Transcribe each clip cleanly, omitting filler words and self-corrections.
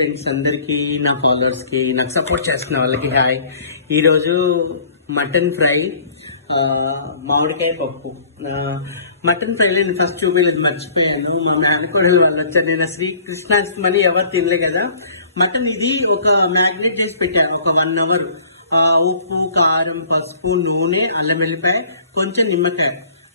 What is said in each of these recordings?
Friends అందరికి, నా followers కి, నాకు సపోర్ట్ చేస్తున్న వాళ్ళకి హాయ్. ఈరోజు మటన్ ఫ్రై, మామిడికాయ పప్పు. మటన్ ఫ్రైలో నేను ఫస్ట్ చూపించలేదు, మర్చిపోయాను. మా మేనకోడలు వాళ్ళు వచ్చారు. నేను శ్రీకృష్ణాష్టమని ఎవరు తినలే కదా. మటన్ ఇది ఒక మ్యాగ్నేట్ చేసి పెట్టాను ఒక 1 అవర్. ఉప్పు, కారం, పసుపు, నూనె, అల్లం వెల్లిపాయ, కొంచెం నిమ్మకాయ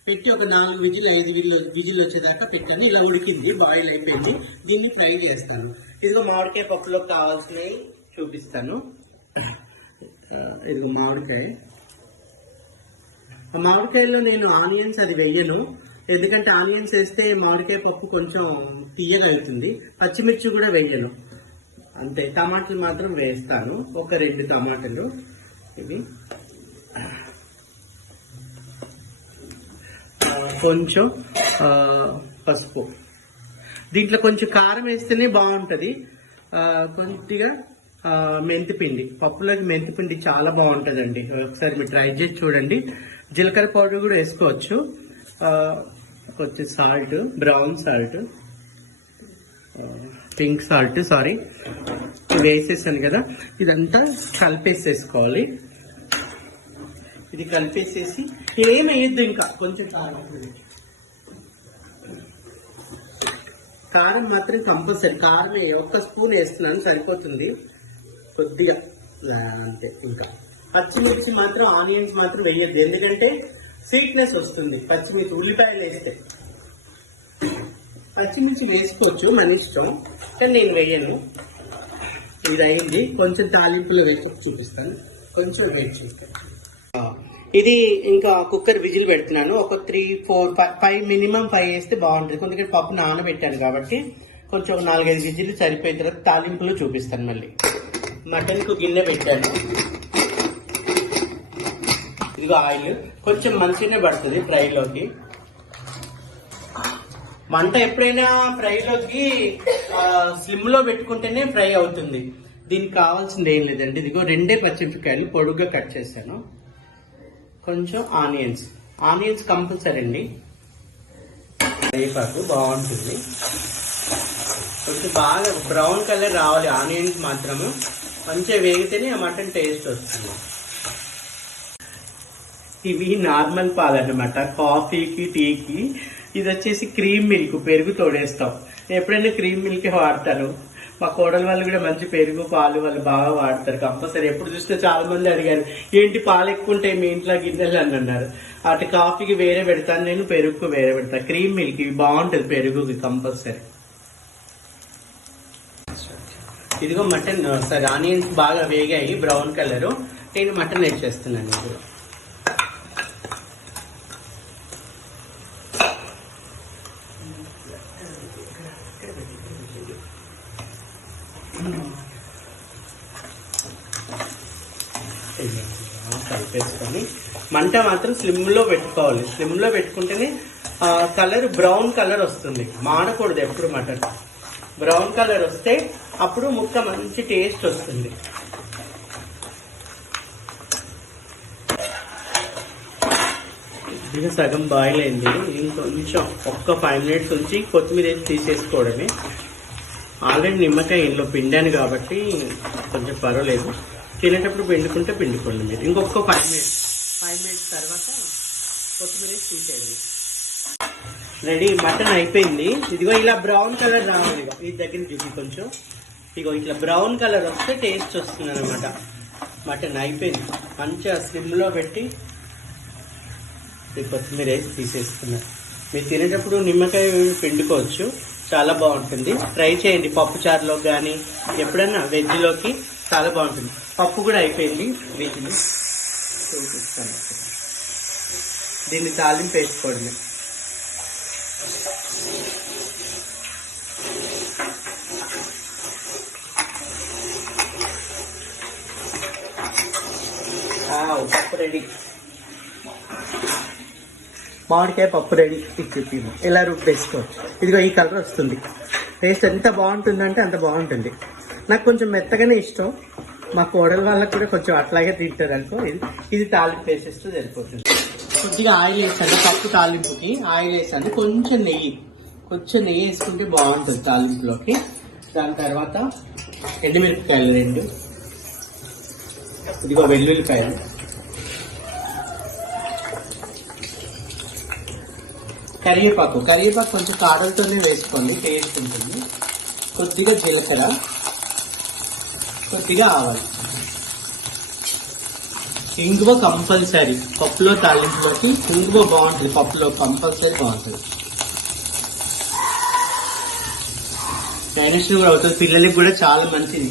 పెట్టి ఒక 4 విజిల్ 5 విజిల్ వచ్చేదాకా పెట్టాను. ఇలా ఉడికింది, బాయిల్ అయిపోయింది. దీన్ని ఫ్రై చేస్తాను. ఇదిగో మామిడికాయ పప్పులో కావాల్సినవి చూపిస్తాను. ఇదిగో మామిడికాయ. ఆ మామిడికాయలో నేను ఆనియన్స్ అది వేయను, ఎందుకంటే ఆనియన్స్ వేస్తే మామిడికాయ పప్పు కొంచెం తీయగా అవుతుంది. పచ్చిమిర్చి కూడా వేయను, అంతే. టమాటాలు మాత్రం వేస్తాను, ఒక 2 టమాటాలు. ఇవి కొంచెం పసుపు. దీంట్లో కొంచెం కారం వేస్తేనే బాగుంటుంది. కొద్దిగా మెంతిపిండి, పప్పులోకి మెంతిపిండి చాలా బాగుంటుందండి. ఒకసారి మీరు ట్రై చేసి చూడండి. జీలకర్ర పౌడర్ కూడా వేసుకోవచ్చు. కొంచెం salt, brown salt, pink salt, sorry, వేసేసాను కదా. ఇదంతా కలిపేసేసుకోవాలి. ఇది కలిపేసేసి ఏం వేయద్దు, ఇంకా కొంచెం కారం మాత్రం కంపల్సరీ. కారం 1 స్పూన్ వేస్తున్నాను, సరిపోతుంది. కొద్దిగా అంతే. ఇంకా పచ్చిమిర్చి మాత్రం, ఆనియన్స్ మాత్రం వేయద్దు, ఎందుకంటే స్వీట్నెస్ వస్తుంది పచ్చిమిర్చి. ఉల్లిపాయలు వేస్తే పచ్చిమిర్చి వేసుకోవచ్చు, మన ఇష్టం, కానీ నేను వేయను. ఇది అయింది. కొంచెం తాలింపులో వేసి చూపిస్తాను, కొంచెం వెయిట్ చేస్తాను. ఇది ఇంకా కుక్కర్ విజిల్ పెడుతున్నాను. ఒక 3, 4, 5 మినిమం 5 వేస్తే బాగుంటుంది. ఎందుకంటే పప్పు నానబెట్టాను కాబట్టి కొంచెం 4-5 విజిల్ సరిపోయిన తర్వాత తాలింపులో చూపిస్తాను. మళ్ళీ మటన్ కు గిన్నె పెట్టాను. ఇదిగో ఆయిల్ కొంచెం మంచిగానే పడుతుంది ఫ్రైలోకి. మంట ఎప్పుడైనా ఫ్రైలోకి స్లిమ్ లో పెట్టుకుంటేనే ఫ్రై అవుతుంది. దీనికి కావాల్సింది ఏం లేదండి. ఇదిగో 2 పచ్చిమిరపకాయలు పొడుగ్గా కట్ చేశాను. కొంచెం ఆనియన్స్ కంపల్సరీ అండి. కరివేపాకు బాగుంటుంది. కొంచెం బాగా బ్రౌన్ కలర్ రావాలి ఆనియన్స్ మాత్రము. మంచిగా వేగితేనే ఆ మటన్ టేస్ట్ వస్తుంది. ఇవి నార్మల్ పాలు అన్నమాట, కాఫీకి, టీకి. ఇది వచ్చేసి క్రీమ్ మిల్క్, పెరుగు తోడేస్తాం. ఎప్పుడైనా క్రీమ్ మిల్క్ వాడతాను. మా కోడల వాళ్ళు కూడా మంచి పెరుగు, పాలు వాళ్ళు బాగా వాడతారు కంపల్సరీ. ఎప్పుడు చూస్తే చాలా మంది అడిగారు, ఏంటి పాలు ఎక్కువ ఉంటాయి మీ ఇంట్లో గిన్నెలు అని అన్నారు. అటు కాఫీకి వేరే పెడతాను నేను, పెరుగుకు వేరే పెడతాను. క్రీమ్ మిల్క్ ఇవి బాగుంటుంది పెరుగుకి కంపల్సరీ. ఇదిగో మటన్, సరే ఆనియన్స్ బాగా వేగాయి బ్రౌన్ కలర్. నేను మటన్ యాడ్ చేస్తున్నాను. ఇప్పుడు కలిపేసుకొని మంట మాత్రం స్లిమ్ లో పెట్టుకోవాలి. స్లిమ్ లో పెట్టుకుంటేనే కలర్ బ్రౌన్ కలర్ వస్తుంది. మాడకూడదు ఎప్పుడు మటన్. బ్రౌన్ కలర్ వస్తే అప్పుడు ముక్క మంచి టేస్ట్ వస్తుంది. ఇది సగం బాయిల్ అయింది. ఇంకొంచెం ఒక్క 5 మినిట్స్ ఉంచి కొత్తిమీర వేసి తీసేసుకోవడమే. ఆల్రెడీ నిమ్మకాయ ఇంట్లో పిండాను కాబట్టి కొంచెం పర్వాలేదు. తినేటప్పుడు పిండుకుంటే పిండుకోండి మీరు. ఇంకొక 5 మినిట్స్ తర్వాత కొత్తిమీర వేసి తీసేయండి. రెడీ, మటన్ అయిపోయింది. ఇదిగో ఇలా బ్రౌన్ కలర్ రావాలి. ఈ దగ్గర చూసి కొంచెం, ఇగో ఇట్లా బ్రౌన్ కలర్ వస్తే టేస్ట్ వస్తుంది అనమాట. మటన్ అయిపోయింది. మంచిగా స్లిమ్లో పెట్టి కొత్తిమీర వేసి తీసేస్తున్నారు. మీరు తినేటప్పుడు నిమ్మకాయ పిండుకోవచ్చు, చాలా బాగుంటుంది. ట్రై చేయండి పప్పు చారులోకి కానీ ఎప్పుడైనా వెజ్లోకి చాలా బాగుంటుంది. పప్పు కూడా అయిపోయింది, వీటిని చూపిస్తాను. దీన్ని తాలింపు వేసుకోవడమే. పప్పు రెడీ, మామిడికాయ పప్పు రెడీ. ఇలా రుబ్బేసుకోవచ్చు. ఇదిగో ఈ కలర్ వస్తుంది. టేస్ట్ ఎంత బాగుంటుందంటే అంత బాగుంటుంది. నాకు కొంచెం మెత్తగానే ఇష్టం. మా కోడల వాళ్ళకి కూడా కొంచెం అట్లాగే తింటారు అనుకో. ఇది తాలింపు వేసేస్తే సరిపోతుంది. కొద్దిగా ఆయిల్ వేసాను, పప్పు తాలింపుకి ఆయిల్ వేసాను. కొంచెం నెయ్యి వేసుకుంటే బాగుంటుంది తాలింపులోకి. దాని తర్వాత ఎండుమిరపకాయలు 2, ఇదిగో వెల్లుల్లిపాయలు, కరివేపాకు కొంచెం కాడలతోనే వేసుకోండి, టేస్ట్ ఉంటుంది. కొద్దిగా జీలకర్ర, కొద్దిగా ఆవాలు, ఇంగువ కంపల్సరీ. పప్పులో తాలింపులోకి ఇంగువ బాగుంటుంది, పప్పులో కంపల్సరీ బాగుంటుంది. డైజెషన్ కూడా అవుతుంది, పిల్లలకి కూడా చాలా మంచిది.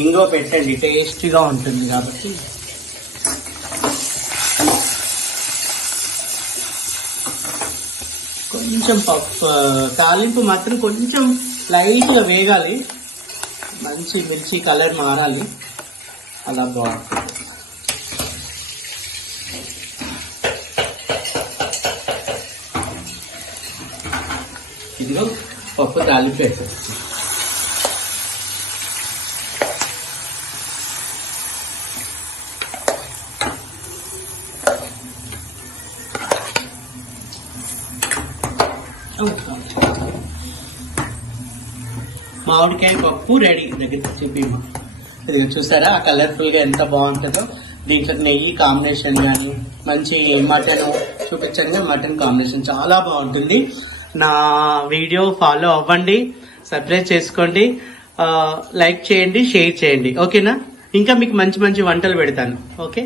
ఇంగువ పెట్టండి, టేస్టీగా ఉంటుంది కాబట్టి. కొంచెం తాలింపు మాత్రం కొంచెం లైట్గా వేగాలి, మంచి మిర్చి కలర్ మారాలి, అలా బాగుంటుంది. ఇదిగో పప్పు తాలింపు వేసేది. మామిడికాయ పప్పు రెడీ. దగ్గర చూపిమ్మా, ఇది చూసారా కలర్ఫుల్ గా ఎంత బాగుంటుందో. దీంట్లో నెయ్యి కాంబినేషన్ కానీ, మంచి మటన్ చూపించండి, మటన్ కాంబినేషన్ చాలా బాగుంటుంది. నా వీడియో ఫాలో అవ్వండి, సబ్స్క్రైబ్ చేసుకోండి, లైక్ చేయండి, షేర్ చేయండి. ఓకేనా? ఇంకా మీకు మంచి మంచి వంటలు పెడతాను. ఓకే.